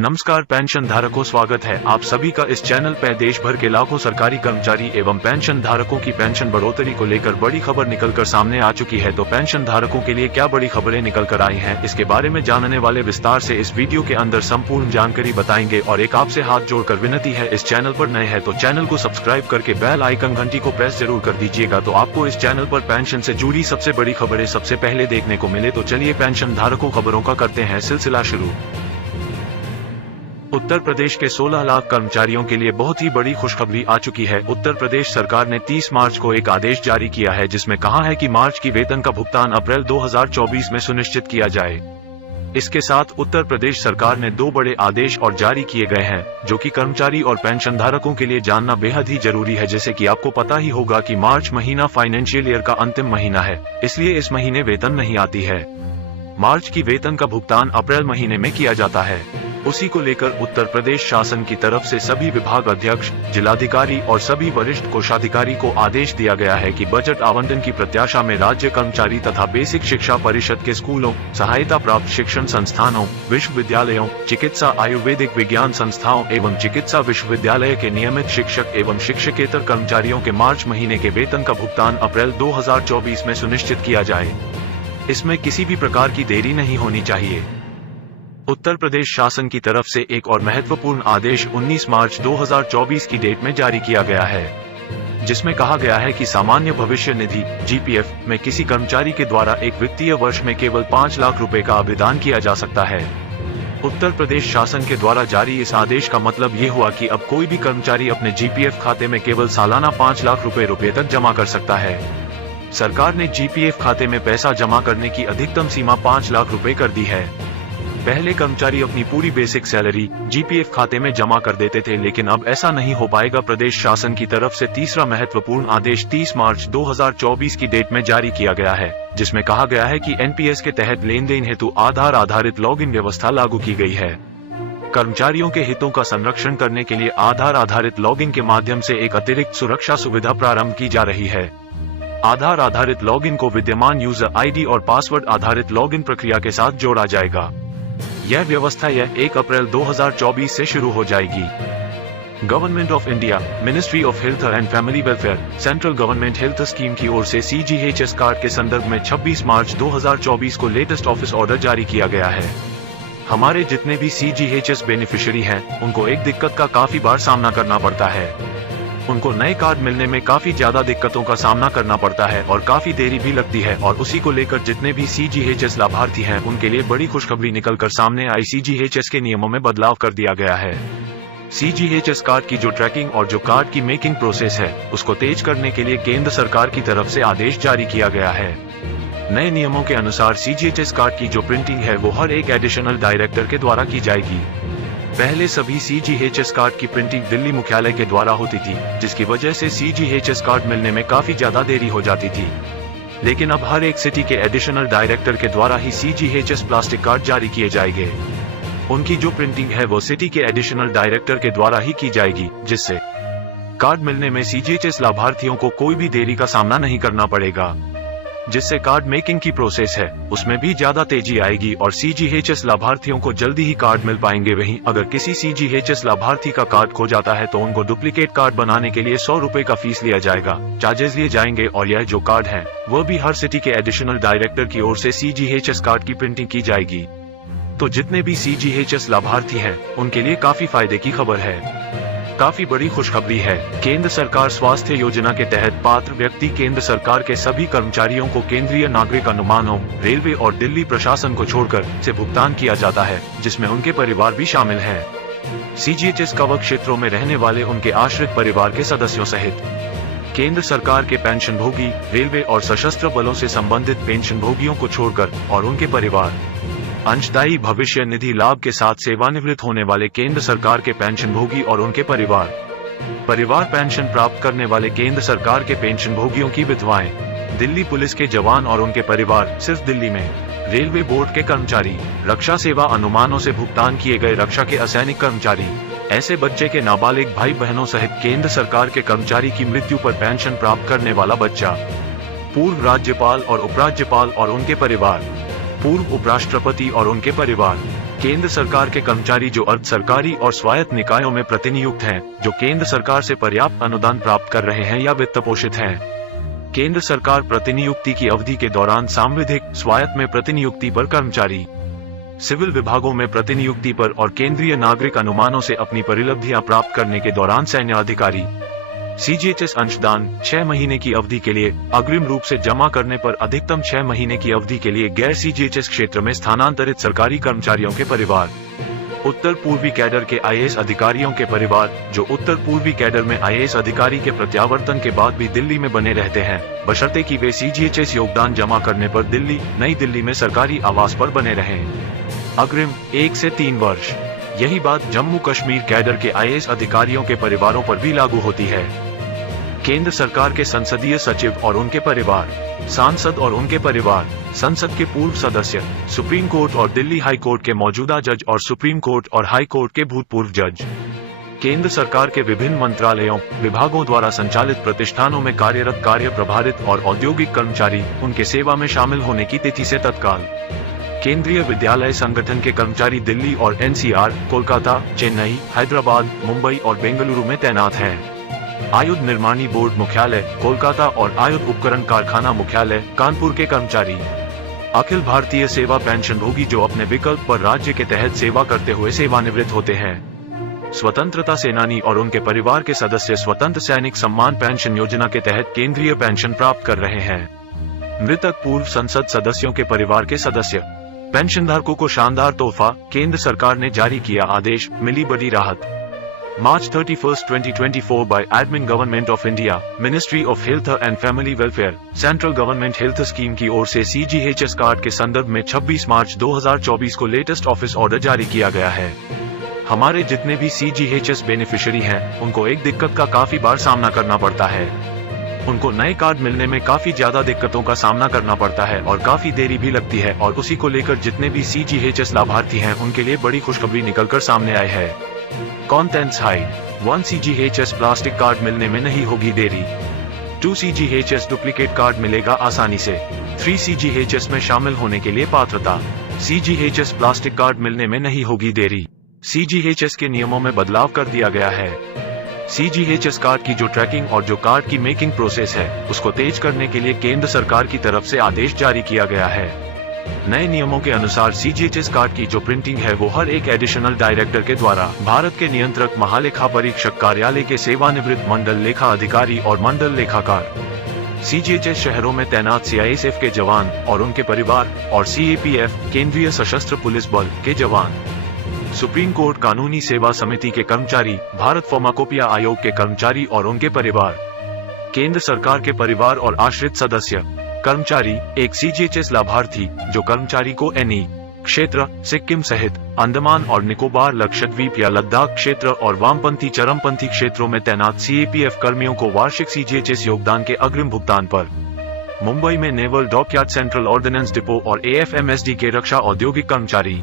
नमस्कार पेंशन धारकों, स्वागत है आप सभी का इस चैनल पर। देश भर के लाखों सरकारी कर्मचारी एवं पेंशन धारकों की पेंशन बढ़ोतरी को लेकर बड़ी खबर निकलकर सामने आ चुकी है। तो पेंशन धारकों के लिए क्या बड़ी खबरें निकल कर आई हैं, इसके बारे में जानने वाले विस्तार से इस वीडियो के अंदर संपूर्ण जानकारी बताएंगे। और एक आपसे हाथ जोड़कर विनती है, इस चैनल पर नए हैं तो चैनल को सब्सक्राइब करके बेल आइकन घंटी को प्रेस जरूर कर दीजिएगा, तो आपको इस चैनल पर पेंशन से जुड़ी सबसे बड़ी खबरें सबसे पहले देखने को मिले। तो चलिए पेंशन धारकों खबरों का करते हैं सिलसिला शुरू। उत्तर प्रदेश के 16 लाख कर्मचारियों के लिए बहुत ही बड़ी खुशखबरी आ चुकी है। उत्तर प्रदेश सरकार ने 30 मार्च को एक आदेश जारी किया है, जिसमें कहा है कि मार्च की वेतन का भुगतान अप्रैल 2024 में सुनिश्चित किया जाए। इसके साथ उत्तर प्रदेश सरकार ने 2 बड़े आदेश और जारी किए गए हैं, जो कि कर्मचारी और पेंशन धारकों के लिए जानना बेहद ही जरूरी है। जैसे कि आपको पता ही होगा कि मार्च महीना फाइनेंशियल ईयर का अंतिम महीना है, इसलिए इस महीने वेतन नहीं आती है। मार्च की वेतन का भुगतान अप्रैल महीने में किया जाता है। उसी को लेकर उत्तर प्रदेश शासन की तरफ से सभी विभाग अध्यक्ष, जिलाधिकारी और सभी वरिष्ठ कोषाधिकारी को आदेश दिया गया है कि बजट आवंटन की प्रत्याशा में राज्य कर्मचारी तथा बेसिक शिक्षा परिषद के स्कूलों, सहायता प्राप्त शिक्षण संस्थानों, विश्वविद्यालयों, चिकित्सा आयुर्वेदिक विज्ञान संस्थाओं एवं चिकित्सा विश्वविद्यालय के नियमित शिक्षक एवं शिक्षकेतर कर्मचारियों के मार्च महीने के वेतन का भुगतान अप्रैल 2024 में सुनिश्चित किया जाए। इसमें किसी भी प्रकार की देरी नहीं होनी चाहिए। उत्तर प्रदेश शासन की तरफ से एक और महत्वपूर्ण आदेश 19 मार्च 2024 की डेट में जारी किया गया है, जिसमें कहा गया है कि सामान्य भविष्य निधि (जीपीएफ) में किसी कर्मचारी के द्वारा एक वित्तीय वर्ष में केवल 5 लाख रुपए का आवेदन किया जा सकता है। उत्तर प्रदेश शासन के द्वारा जारी इस आदेश का मतलब ये हुआ कि अब कोई भी कर्मचारी अपने जीपीएफ खाते में केवल सालाना 5 लाख रुपए तक जमा कर सकता है। सरकार ने जीपीएफ खाते में पैसा जमा करने की अधिकतम सीमा 5 लाख रुपए कर दी है। पहले कर्मचारी अपनी पूरी बेसिक सैलरी जीपीएफ खाते में जमा कर देते थे, लेकिन अब ऐसा नहीं हो पाएगा। प्रदेश शासन की तरफ से तीसरा महत्वपूर्ण आदेश 30 मार्च 2024 की डेट में जारी किया गया है, जिसमें कहा गया है कि एनपीएस के तहत लेन देन हेतु आधार आधारित लॉगिन व्यवस्था लागू की गई है। कर्मचारियों के हितों का संरक्षण करने के लिए आधार आधारित लॉगिन के माध्यम से एक अतिरिक्त सुरक्षा सुविधा प्रारंभ की जा रही है। आधार आधारित लॉगिन को विद्यमान यूजर आईडी और पासवर्ड आधारित लॉगिन प्रक्रिया के साथ जोड़ा जाएगा। यह व्यवस्था 1 अप्रैल 2024 से शुरू हो जाएगी। Government of India, ministry of health and family welfare, central government health scheme की ओर से सीजीएचएस कार्ड के संदर्भ में 26 मार्च 2024 को लेटेस्ट ऑफिस ऑर्डर जारी किया गया है। हमारे जितने भी सीजीएचएस बेनिफिशियरी हैं, उनको एक दिक्कत का काफी बार सामना करना पड़ता है। उनको नए कार्ड मिलने में काफी ज्यादा दिक्कतों का सामना करना पड़ता है और काफी देरी भी लगती है। और उसी को लेकर जितने भी सीजीएचएस लाभार्थी हैं, उनके लिए बड़ी खुशखबरी निकलकर सामने आई। सीजीएचएस के नियमों में बदलाव कर दिया गया है। सीजीएचएस कार्ड की जो ट्रैकिंग और जो कार्ड की मेकिंग प्रोसेस है, उसको तेज करने के लिए केंद्र सरकार की तरफ से आदेश जारी किया गया है। नए नियमों के अनुसार सीजीएचएस कार्ड की जो प्रिंटिंग है, वो हर एक एडिशनल डायरेक्टर के द्वारा की जाएगी। पहले सभी सीजीएचएस कार्ड की प्रिंटिंग दिल्ली मुख्यालय के द्वारा होती थी, जिसकी वजह से सीजीएचएस कार्ड मिलने में काफी ज्यादा देरी हो जाती थी। लेकिन अब हर एक सिटी के एडिशनल डायरेक्टर के द्वारा ही सीजीएचएस प्लास्टिक कार्ड जारी किए जाएंगे। उनकी जो प्रिंटिंग है, वो सिटी के एडिशनल डायरेक्टर के द्वारा ही की जाएगी, जिससे कार्ड मिलने में सीजीएचएस लाभार्थियों को कोई भी देरी का सामना नहीं करना पड़ेगा, जिससे कार्ड मेकिंग की प्रोसेस है उसमें भी ज्यादा तेजी आएगी और सीजीएचएस लाभार्थियों को जल्दी ही कार्ड मिल पाएंगे। वहीं अगर किसी सीजीएचएस लाभार्थी का कार्ड खो जाता है, तो उनको डुप्लीकेट कार्ड बनाने के लिए 100 रुपए का फीस लिया जाएगा, चार्जेस लिए जाएंगे। और यह जो कार्ड है, वो भी हर सिटी के एडिशनल डायरेक्टर की ओर से सीजीएचएस कार्ड की प्रिंटिंग की जाएगी। तो जितने भी सीजीएचएस लाभार्थी हैं, उनके लिए काफी फायदे की खबर है, काफी बड़ी खुशखबरी है। केंद्र सरकार स्वास्थ्य योजना के तहत पात्र व्यक्ति केंद्र सरकार के सभी कर्मचारियों को केंद्रीय नागरिक अनुमानों, रेलवे और दिल्ली प्रशासन को छोड़कर से भुगतान किया जाता है, जिसमें उनके परिवार भी शामिल हैं। सीजीएचएस कवर क्षेत्रों में रहने वाले उनके आश्रित परिवार के सदस्यों सहित केंद्र सरकार के पेंशन भोगी, रेलवे और सशस्त्र बलों से संबंधित पेंशन भोगियों को छोड़कर और उनके परिवार, अंशदायी भविष्य निधि लाभ के साथ सेवानिवृत्त होने वाले केंद्र सरकार के पेंशन भोगी और उनके परिवार पेंशन प्राप्त करने वाले केंद्र सरकार के पेंशन भोगियों की विधवाएं, दिल्ली पुलिस के जवान और उनके परिवार, सिर्फ दिल्ली में रेलवे बोर्ड के कर्मचारी, रक्षा सेवा अनुमानों से भुगतान किए गए रक्षा के असैनिक कर्मचारी, ऐसे बच्चे के नाबालिग भाई बहनों सहित केंद्र सरकार के कर्मचारी की मृत्यु पर पेंशन प्राप्त करने वाला बच्चा, पूर्व राज्यपाल और उपराज्यपाल और उनके परिवार, पूर्व उपराष्ट्रपति और उनके परिवार, केंद्र सरकार के कर्मचारी जो अर्ध सरकारी और स्वायत्त निकायों में प्रतिनियुक्त हैं, जो केंद्र सरकार से पर्याप्त अनुदान प्राप्त कर रहे हैं या वित्त पोषित हैं। केंद्र सरकार प्रतिनियुक्ति की अवधि के दौरान सांविधिक स्वायत्त में प्रतिनियुक्ति पर कर्मचारी, सिविल विभागों में प्रतिनियुक्ति पर और केंद्रीय नागरिक अनुमानों से अपनी परिलब्धियां प्राप्त करने के दौरान सैन्य अधिकारी सीजीएचएस अंशदान 6 महीने की अवधि के लिए अग्रिम रूप से जमा करने पर अधिकतम 6 महीने की अवधि के लिए गैर सीजीएचएस क्षेत्र में स्थानांतरित सरकारी कर्मचारियों के परिवार, उत्तर पूर्वी कैडर के आईएएस अधिकारियों के परिवार जो उत्तर पूर्वी कैडर में आईएएस अधिकारी के प्रत्यावर्तन के बाद भी दिल्ली में बने रहते हैं, बशर्ते कि वे सीजीएचएस योगदान जमा करने पर नई दिल्ली में सरकारी आवास पर बने रहें। अग्रिम 1 से 3 वर्ष। यही बात जम्मू कश्मीर कैडर के आईएएस अधिकारियों के परिवारों पर भी लागू होती है। केंद्र सरकार के संसदीय सचिव और उनके परिवार, सांसद और उनके परिवार, संसद के पूर्व सदस्य, सुप्रीम कोर्ट और दिल्ली हाई कोर्ट के मौजूदा जज और सुप्रीम कोर्ट और हाई कोर्ट के भूतपूर्व जज, केंद्र सरकार के विभिन्न मंत्रालयों, विभागों द्वारा संचालित प्रतिष्ठानों में कार्यरत कार्य प्रभारित और औद्योगिक कर्मचारी उनके सेवा में शामिल होने की तिथि से तत्काल, केंद्रीय विद्यालय संगठन के कर्मचारी दिल्ली और एनसीआर, कोलकाता, चेन्नई, हैदराबाद, मुंबई और बेंगलुरु में तैनात हैं। आयुध निर्माणी बोर्ड मुख्यालय कोलकाता और आयुध उपकरण कारखाना मुख्यालय कानपुर के कर्मचारी, अखिल भारतीय सेवा पेंशन भोगी जो अपने विकल्प पर राज्य के तहत सेवा करते हुए सेवानिवृत्त होते हैं, स्वतंत्रता सेनानी और उनके परिवार के सदस्य स्वतंत्र सैनिक सम्मान पेंशन योजना के तहत केंद्रीय पेंशन प्राप्त कर रहे हैं, मृतक पूर्व संसद सदस्यों के परिवार के सदस्य, पेंशनधारकों को शानदार तोहफा, केंद्र सरकार ने जारी किया आदेश, मिली बड़ी राहत। March 31, 2024 by Admin Government of India, Ministry of Health and Family Welfare, Central Government Health Scheme की ओर से CGHS कार्ड के संदर्भ में 26 मार्च 2024 को लेटेस्ट ऑफिस ऑर्डर जारी किया गया है। हमारे जितने भी CGHS बेनिफिशियरी हैं, उनको एक दिक्कत का काफी बार सामना करना पड़ता है। उनको नए कार्ड मिलने में काफी ज्यादा दिक्कतों का सामना करना पड़ता है और काफी देरी भी लगती है और उसी को लेकर जितने भी CGHS लाभार्थी हैं उनके लिए बड़ी खुशखबरी निकलकर सामने आई है। Contents hide. 1 CGHS plastic card मिलने में नहीं होगी देरी। 2 CGHS डुप्लीकेट कार्ड मिलेगा आसानी से। 3 CGHS में शामिल होने के लिए पात्रता। CGHS प्लास्टिक कार्ड मिलने में नहीं होगी देरी। CGHS के नियमों में बदलाव कर दिया गया है। CGHS कार्ड की जो ट्रैकिंग और जो कार्ड की मेकिंग प्रोसेस है, उसको तेज करने के लिए केंद्र सरकार की तरफ से आदेश जारी किया गया है। नए नियमों के अनुसार CGHS कार्ड की जो प्रिंटिंग है वो हर एक एडिशनल डायरेक्टर के द्वारा भारत के नियंत्रक महालेखा परीक्षक कार्यालय के सेवानिवृत्त मंडल लेखा अधिकारी और मंडल लेखाकार, CGHS शहरों में तैनात CISF के जवान और उनके परिवार और CAPF केंद्रीय सशस्त्र पुलिस बल के जवान, सुप्रीम कोर्ट कानूनी सेवा समिति के कर्मचारी, भारत फार्माकोपिया आयोग के कर्मचारी और उनके परिवार, केंद्र सरकार के परिवार और आश्रित सदस्य, कर्मचारी, एक CGHS लाभार्थी जो कर्मचारी को NE क्षेत्र, सिक्किम सहित अंडमान और निकोबार, लक्षद्वीप या लद्दाख क्षेत्र और वामपंथी चरमपंथी क्षेत्रों में तैनात CAPF कर्मियों को वार्षिक CGHS योगदान के अग्रिम भुगतान पर, मुंबई में naval dockyard, central ordnance depot और AFMSD के रक्षा औद्योगिक कर्मचारी